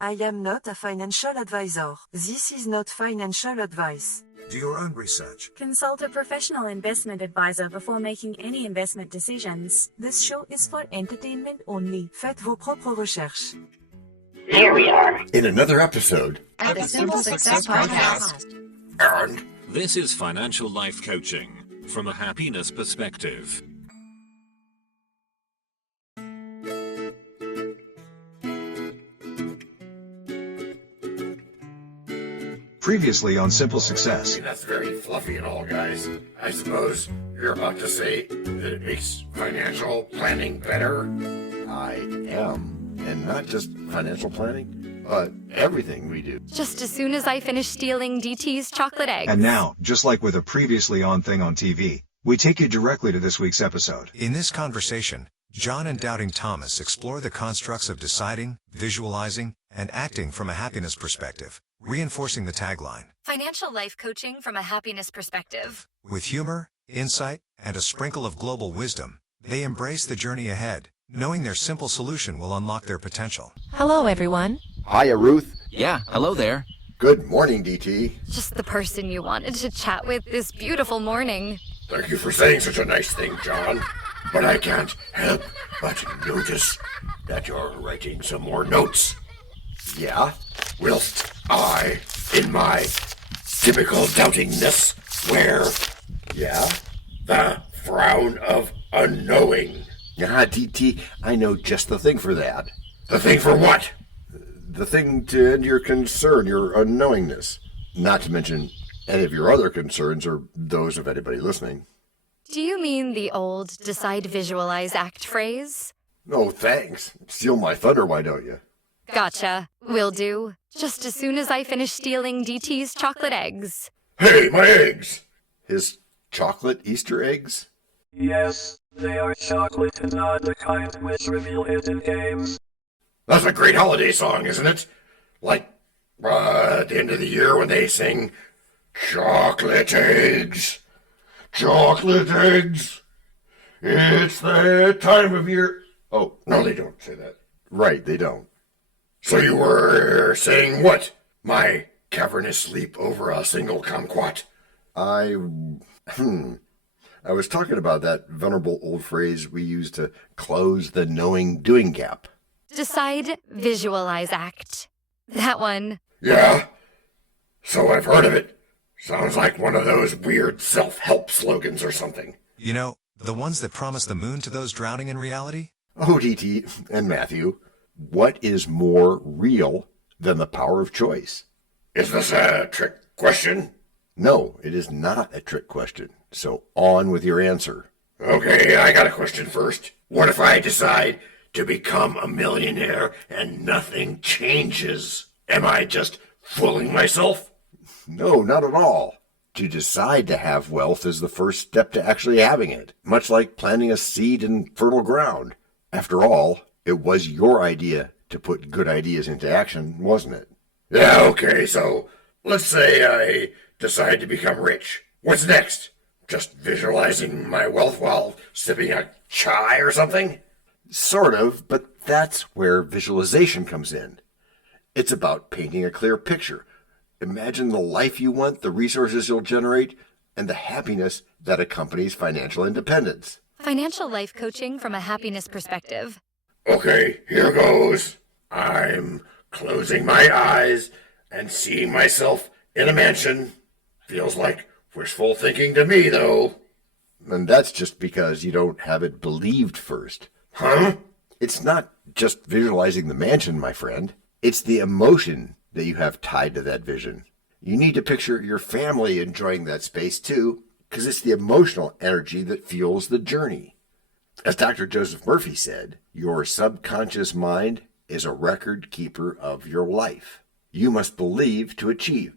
I am not a financial advisor. This is not financial advice. Do your own research. Consult a professional investment advisor before making any investment decisions. This show is for entertainment only. Faites vos propres recherches. Here we are in another episode at the Simple Success Podcast. And this is financial life coaching from a happiness perspective. Previously on Simple Success. That's very fluffy and all, guys. I suppose you're about to say that it makes financial planning better? I am. And not just financial planning, but everything we do. Just as soon as I finish stealing DT's chocolate eggs. And now, just like with a previously on thing on TV, we take you directly to this week's episode. In this conversation, John and Doubting Thomas explore the constructs of deciding, visualizing, and acting from a happiness perspective, reinforcing the tagline, Financial life coaching from a happiness perspective. with humor, insight, and a sprinkle of global wisdom. They embrace the journey ahead, knowing their simple solution will unlock their potential. Hello, everyone. Hiya, Ruth. Yeah, hello there. Good morning, DT. Just the person you wanted to chat with this beautiful morning. Thank you for saying such a nice thing, John. But I can't help but notice that you're writing some more notes. Yeah? Whilst I, in my typical doubtingness, wear, the frown of unknowing. Ah, DT, I know just the thing for that. The thing for what? The thing to end your concern, your unknowingness. Not to mention any of your other concerns or those of anybody listening. Do you mean the old decide, visualize, act phrase? No, thanks. Steal my thunder, why don't you? Gotcha. Will do. Just as soon as I finish stealing DT's chocolate eggs. Hey, my eggs! His chocolate Easter eggs? Yes, they are chocolate and not the kind which reveal hidden games. That's a great holiday song, isn't it? Like, at the end of the year when they sing, chocolate eggs, chocolate eggs, it's that time of year. Oh, no, they don't say that. Right, they don't. So you were saying what, my cavernous sleep over a single kumquat? I was talking about that venerable old phrase we use to close the knowing-doing gap. Decide, visualize, act. That one. Yeah, so I've heard of it. Sounds like one of those weird self-help slogans or something. You know, the ones that promise the moon to those drowning in reality? Oh, DT and Matthew, what is more real than the power of choice? Is this a trick question? No, it is not a trick question. So on with your answer. Okay, I got a question first. What if I decide to become a millionaire and nothing changes? Am I just fooling myself? No, not at all. To decide to have wealth is the first step to actually having it, much like planting a seed in fertile ground. After all, it was your idea to put good ideas into action, wasn't it? Yeah, okay, so let's say I decide to become rich. What's next? Just visualizing my wealth while sipping a chai or something? Sort of, but that's where visualization comes in. It's about painting a clear picture. Imagine the life you want, the resources you'll generate, and the happiness that accompanies financial independence. Financial life coaching from a happiness perspective. Okay, here goes. I'm closing my eyes and seeing myself in a mansion. Feels like wishful thinking to me, though. And that's just because you don't have it believed first. Huh? It's not just visualizing the mansion, my friend. It's the emotion that you have tied to that vision. You need to picture your family enjoying that space, too, because it's the emotional energy that fuels the journey. As Dr. Joseph Murphy said, your subconscious mind is a record keeper of your life. You must believe to achieve.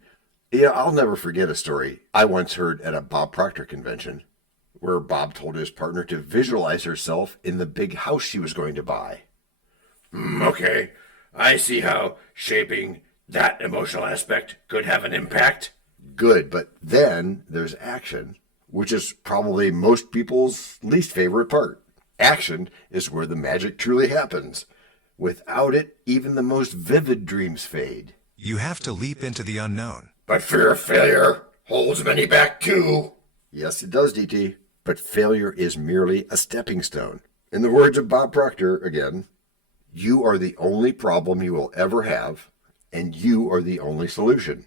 Yeah, I'll never forget a story I once heard at a Bob Proctor convention, where Bob told his partner to visualize herself in the big house she was going to buy. Okay, I see how shaping that emotional aspect could have an impact. Good, but then there's action, which is probably most people's least favorite part. Action is where the magic truly happens. Without it, even the most vivid dreams fade. You have to leap into the unknown. But fear of failure holds many back too. Yes, it does, DT. But failure is merely a stepping stone. In the words of Bob Proctor, again, you are the only problem you will ever have, and you are the only solution.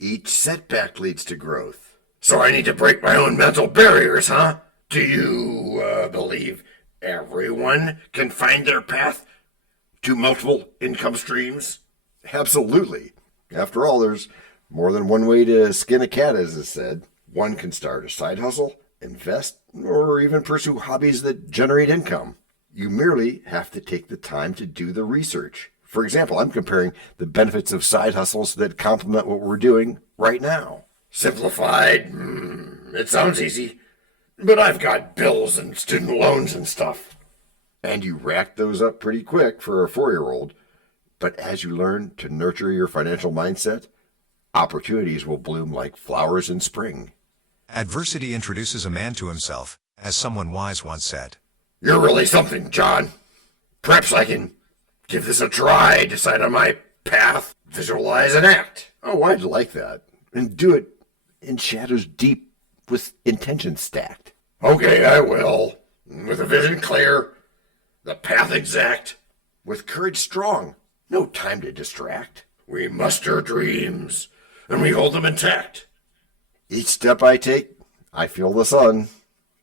Each setback leads to growth. So I need to break my own mental barriers, huh? Do you believe everyone can find their path to multiple income streams? Absolutely. After all, there's more than one way to skin a cat, as is said. One can start a side hustle, invest, or even pursue hobbies that generate income. You merely have to take the time to do the research. For example, I'm comparing the benefits of side hustles that complement what we're doing right now. Simplified? It sounds easy. But I've got bills and student loans and stuff. And you rack those up pretty quick for a 4-year-old. But as you learn to nurture your financial mindset, opportunities will bloom like flowers in spring. Adversity introduces a man to himself, as someone wise once said. You're really something, John. Perhaps I can give this a try, decide on my path, visualize and act. Oh, I'd like that. And do it in shadows deep with intention stacked. Okay, I will. With a vision clear, the path exact, with courage strong. No time to distract. We muster dreams, and we hold them intact. Each step I take, I feel the sun,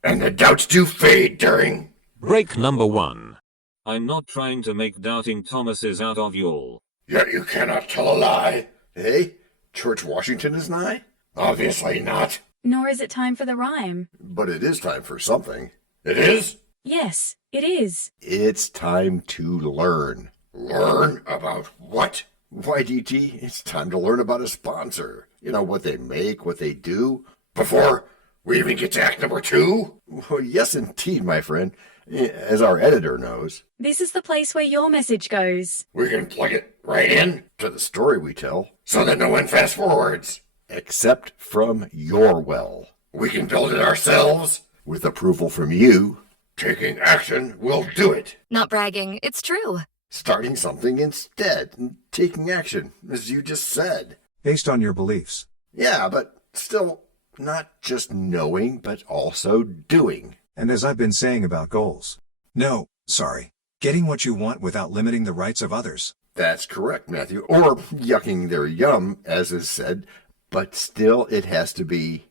and the doubts do fade during. Break number 1. I'm not trying to make doubting Thomases out of y'all. Yet you cannot tell a lie. Hey, George Washington is nigh? Obviously not. Nor is it time for the rhyme. But it is time for something. It is? Yes, it is. It's time to learn. Learn about what? Why, DT, it's time to learn about a sponsor. You know, what they make, what they do. Before we even get to act number 2? Well, yes, indeed, my friend. As our editor knows. This is the place where your message goes. We can plug it right in to the story we tell, so that no one fast forwards. Except from your well. We can build it ourselves, with approval from you. Taking action will do it. Not bragging, it's true. Starting something instead, and taking action, as you just said. Based on your beliefs. Yeah, but still not just knowing, but also doing. And as I've been saying about goals. No, sorry. Getting what you want without limiting the rights of others. That's correct, Matthew. Or yucking their yum, as is said, but still it has to be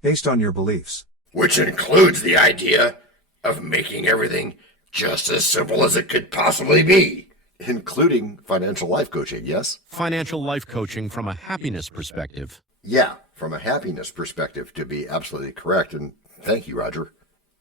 based on your beliefs. Which includes the idea of making everything just as simple as it could possibly be. Including financial life coaching, yes? Financial life coaching from a happiness perspective. Yeah, from a happiness perspective, to be absolutely correct. And thank you, Roger.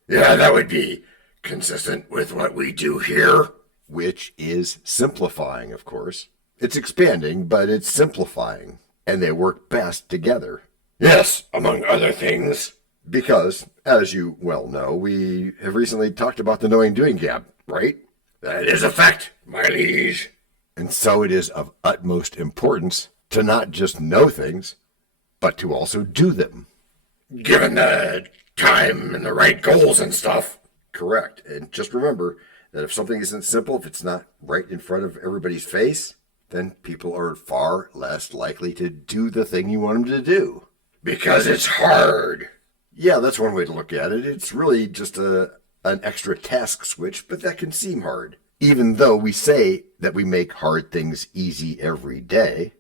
Yeah, that would be consistent with what we do here. Which is simplifying, of course. It's expanding, but it's simplifying. And they work best together. Yes, among other things. Because, as you well know, we have recently talked about the knowing-doing gap, right? That is a fact, my liege. And so it is of utmost importance to not just know things, but to also do them. Given the time and the right goals and stuff. Correct. And just remember that if something isn't simple, if it's not right in front of everybody's face, then people are far less likely to do the thing you want them to do. Because it's hard. Yeah, that's one way to look at it. It's really just an extra task switch, but that can seem hard. Even though we say that we make hard things easy every day.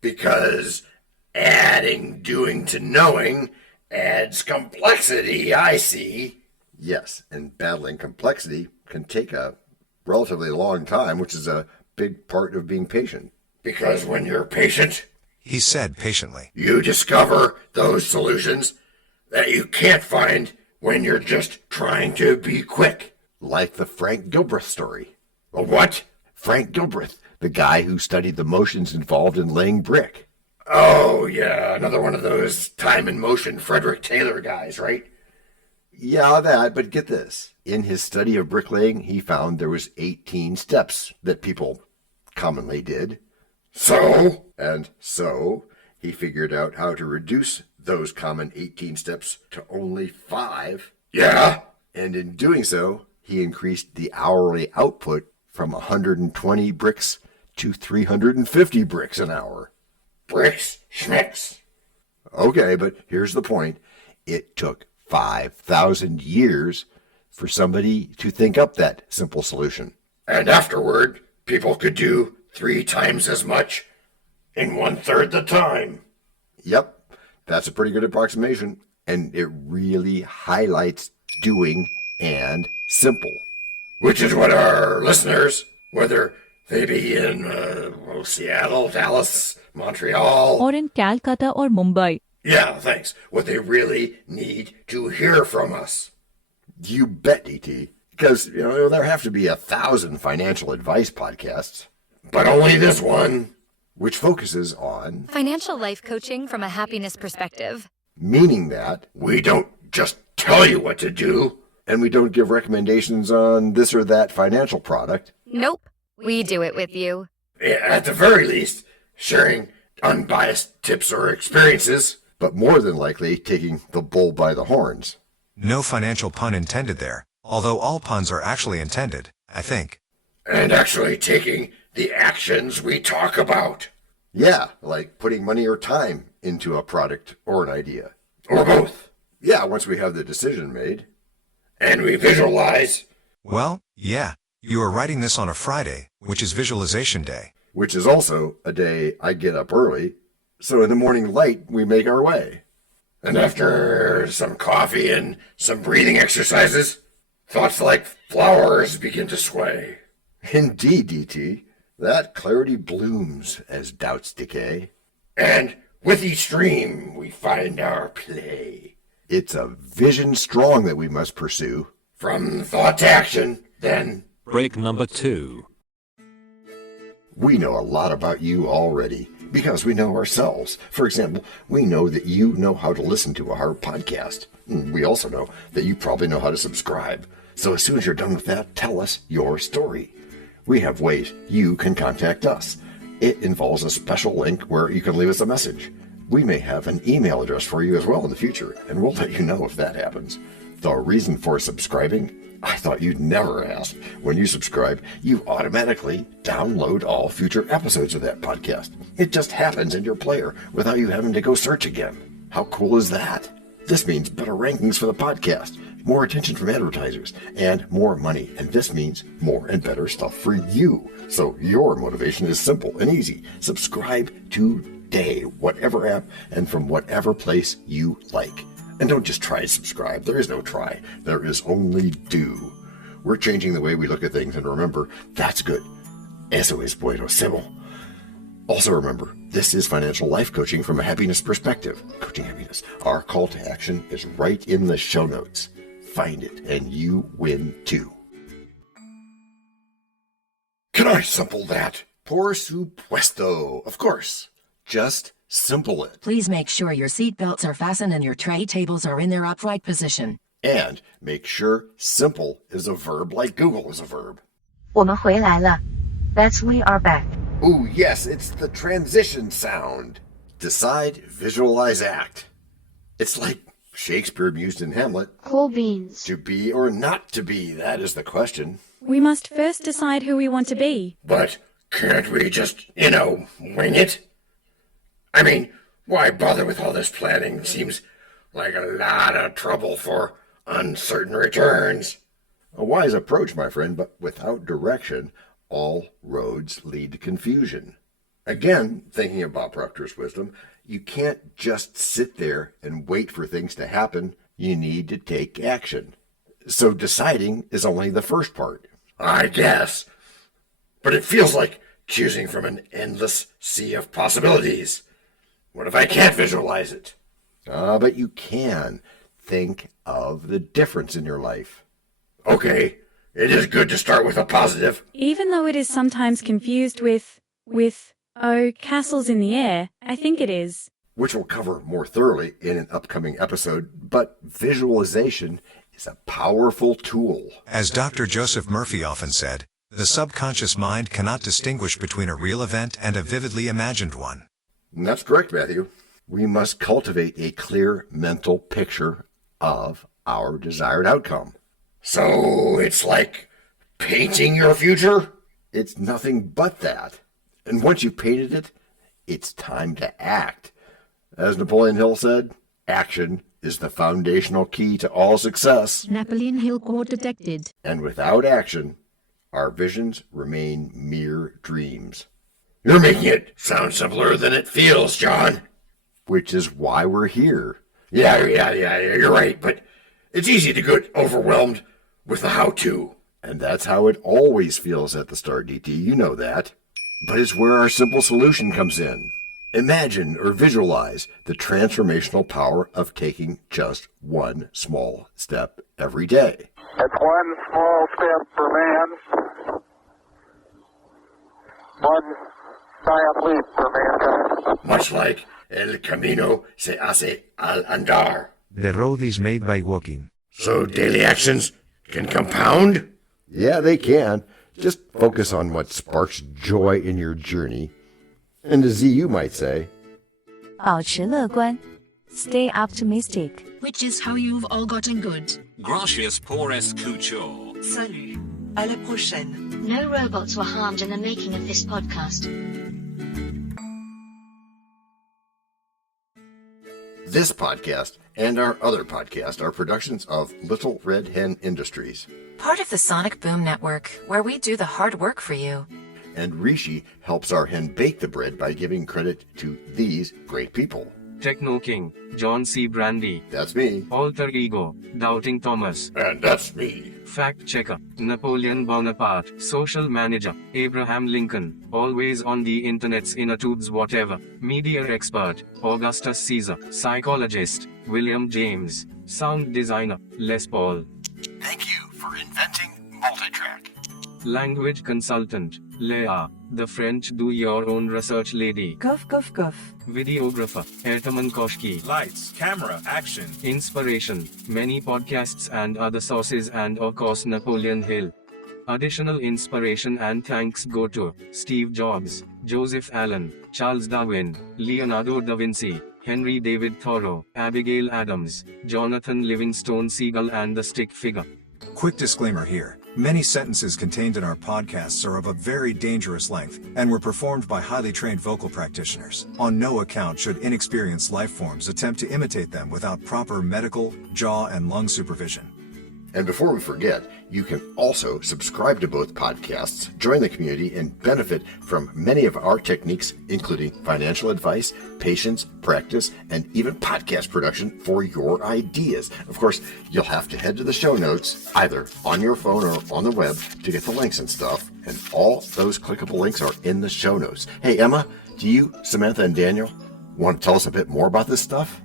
Because adding doing to knowing adds complexity, I see. Yes, and battling complexity can take a relatively long time, which is a big part of being patient. Because when you're patient, he said patiently, you discover those solutions that you can't find when you're just trying to be quick. Like the Frank Gilbreth story. A what? Frank Gilbreth, the guy who studied the motions involved in laying brick. Oh, yeah, another one of those time and motion Frederick Taylor guys, right? Yeah, that, but get this. In his study of bricklaying, he found there was 18 steps that people commonly did. So he figured out how to reduce those common 18 steps to only 5. Yeah. And in doing so, he increased the hourly output from 120 bricks to 350 bricks an hour. Bricks, schmicks. Okay, but here's the point. It took 5,000 years for somebody to think up that simple solution. And afterward, people could do 3 times as much in 1/3 the time. Yep, that's a pretty good approximation, and it really highlights doing and simple. Which is what our listeners, whether they be in Seattle, Dallas, Montreal, or in Calcutta or Mumbai. Yeah, thanks. What they really need to hear from us. You bet, DT. Because, there have to be 1,000 financial advice podcasts. But only this one, which focuses on Financial life coaching from a happiness perspective. Meaning that we don't just tell you what to do, and we don't give recommendations on this or that financial product. Nope. We do it with you. At the very least, sharing unbiased tips or experiences, but more than likely taking the bull by the horns. No financial pun intended there, although all puns are actually intended, I think. And actually taking the actions we talk about. Yeah, like putting money or time into a product or an idea. Or both. Yeah, once we have the decision made. And we visualize. Well, yeah, you are writing this on a Friday, which is Visualization Day. Which is also a day I get up early, so in the morning light we make our way. And after some coffee and some breathing exercises, thoughts like flowers begin to sway. Indeed, DT. That clarity blooms as doubts decay. And with each dream, we find our play. It's a vision strong that we must pursue. From thought to action, then. Break number 2. We know a lot about you already because we know ourselves. For example, we know that you know how to listen to our podcast. We also know that you probably know how to subscribe. So as soon as you're done with that, tell us your story. We have ways you can contact us. It involves a special link where you can leave us a message. We may have an email address for you as well in the future, and we'll let you know if that happens. The reason for subscribing? I thought you'd never ask. When you subscribe, you automatically download all future episodes of that podcast. It just happens in your player without you having to go search again. How cool is that? This means better rankings for the podcast, more attention from advertisers, and more money. And this means more and better stuff for you. So your motivation is simple and easy. Subscribe today, whatever app and from whatever place you like. And don't just try to subscribe. There is no try. There is only do. We're changing the way we look at things, and remember, that's good. Eso es buenísimo. Also remember, this is financial life coaching from a happiness perspective. Coaching happiness. Our call to action is right in the show notes. Find it, and you win too. Can I simple that? Por supuesto. Of course. Just simple it. Please make sure your seat belts are fastened and your tray tables are in their upright position. And make sure simple is a verb like Google is a verb. 我们回来了. That's we are back. Ooh, yes, it's the transition sound. Decide, visualize, act. It's like Shakespeare mused in Hamlet. Cool beans. To be or not to be, that is the question. We must first decide who we want to be. But can't we just, wing it? I mean, why bother with all this planning? Seems like a lot of trouble for uncertain returns. A wise approach, my friend, but without direction, all roads lead to confusion. Again, thinking about Proctor's wisdom, you can't just sit there and wait for things to happen. You need to take action. So deciding is only the first part. I guess. But it feels like choosing from an endless sea of possibilities. What if I can't visualize it? But you can. Think of the difference in your life. Okay, it is good to start with a positive. Even though it is sometimes confused with, castles in the air, I think it is. Which we'll cover more thoroughly in an upcoming episode, but visualization is a powerful tool. As Dr. Joseph Murphy often said, the subconscious mind cannot distinguish between a real event and a vividly imagined one. And that's correct, Matthew. We must cultivate a clear mental picture of our desired outcome. So it's like painting your future? It's nothing but that. And once you've painted it, it's time to act. As Napoleon Hill said, action is the foundational key to all success. Napoleon Hill quote detected. And without action, our visions remain mere dreams. You're making it sound simpler than it feels, John. Which is why we're here. Yeah, you're right, but it's easy to get overwhelmed with the how-to. And that's how it always feels at the start, DT, you know that. But it's where our simple solution comes in. Imagine or visualize the transformational power of taking just one small step every day. It's one small step for man, one giant leap for mankind. Much like El Camino se hace al andar. The road is made by walking. So daily actions can compound? Yeah, they can. Just focus on what sparks joy in your journey. And as you might say, 保持乐观 Stay optimistic. Which is how you've all gotten good. Gracias por escuchar. Salut. À la prochaine. No robots were harmed in the making of this podcast. this podcast and our other podcast are productions of Little Red Hen Industries. Part of the Sonic Boom Network, where we do the hard work for you. And Rishi helps our hen bake the bread by giving credit to these great people. Techno King, John Brandy. That's me. Alter Ego, Doubting Thomas. And that's me. Fact Checker, Napoleon Bonaparte. Social Manager, Abraham Lincoln. Always on the internet's inner tubes whatever. Media Expert, Augustus Caesar. Psychologist, William James. Sound Designer, Les Paul. Thank you for inventing multitrack. Language Consultant, Leah, the French do-your-own research lady. Cough, cough, cough. Videographer, Ertaman Koshki. Lights, camera, action. Inspiration, many podcasts and other sources and of course Napoleon Hill. Additional inspiration and thanks go to Steve Jobs, Joseph Allen, Charles Darwin, Leonardo da Vinci, Henry David Thoreau, Abigail Adams, Jonathan Livingstone Seagull and the Stick Figure. Quick disclaimer here. Many sentences contained in our podcasts are of a very dangerous length, and were performed by highly trained vocal practitioners. On no account should inexperienced life forms attempt to imitate them without proper medical, jaw, and lung supervision. And before we forget, you can also subscribe to both podcasts, join the community, and benefit from many of our techniques, including financial advice, patience, practice, and even podcast production for your ideas. Of course, you'll have to head to the show notes, either on your phone or on the web, to get the links and stuff. And all those clickable links are in the show notes. Hey, Emma, do you, Samantha, and Daniel want to tell us a bit more about this stuff?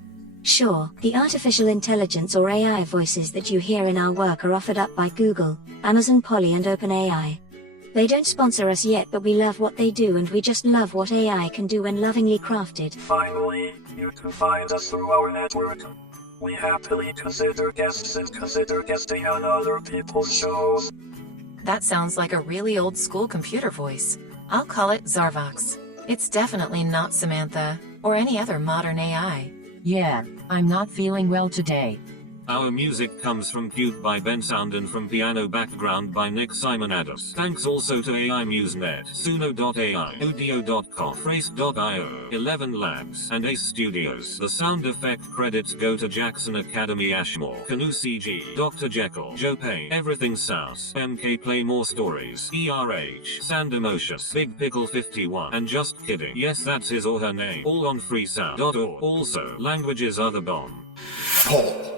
Sure, the artificial intelligence or AI voices that you hear in our work are offered up by Google, Amazon Polly and OpenAI. They don't sponsor us yet, but we love what they do and we just love what AI can do when lovingly crafted. Finally, you can find us through our network. We happily consider guests and consider guesting on other people's shows. That sounds like a really old school computer voice. I'll call it Zarvox. It's definitely not Samantha, or any other modern AI. Yeah, I'm not feeling well today. Our music comes from Cute by Ben Sound and from Piano Background by Nick Simonados. Thanks also to AI MuseNet, Suno.ai, Audio.com, Phrase.io, 11 Labs, and Ace Studios. The sound effect credits go to Jackson Academy Ashmore, Canoe CG, Dr. Jekyll, Joe Payne, Everything Sounds, MK Play More Stories, ERH, Sand Emotions, Big Pickle 51, and Just Kidding. Yes, that's his or her name. All on freesound.org. Also, languages are the bomb. Paul.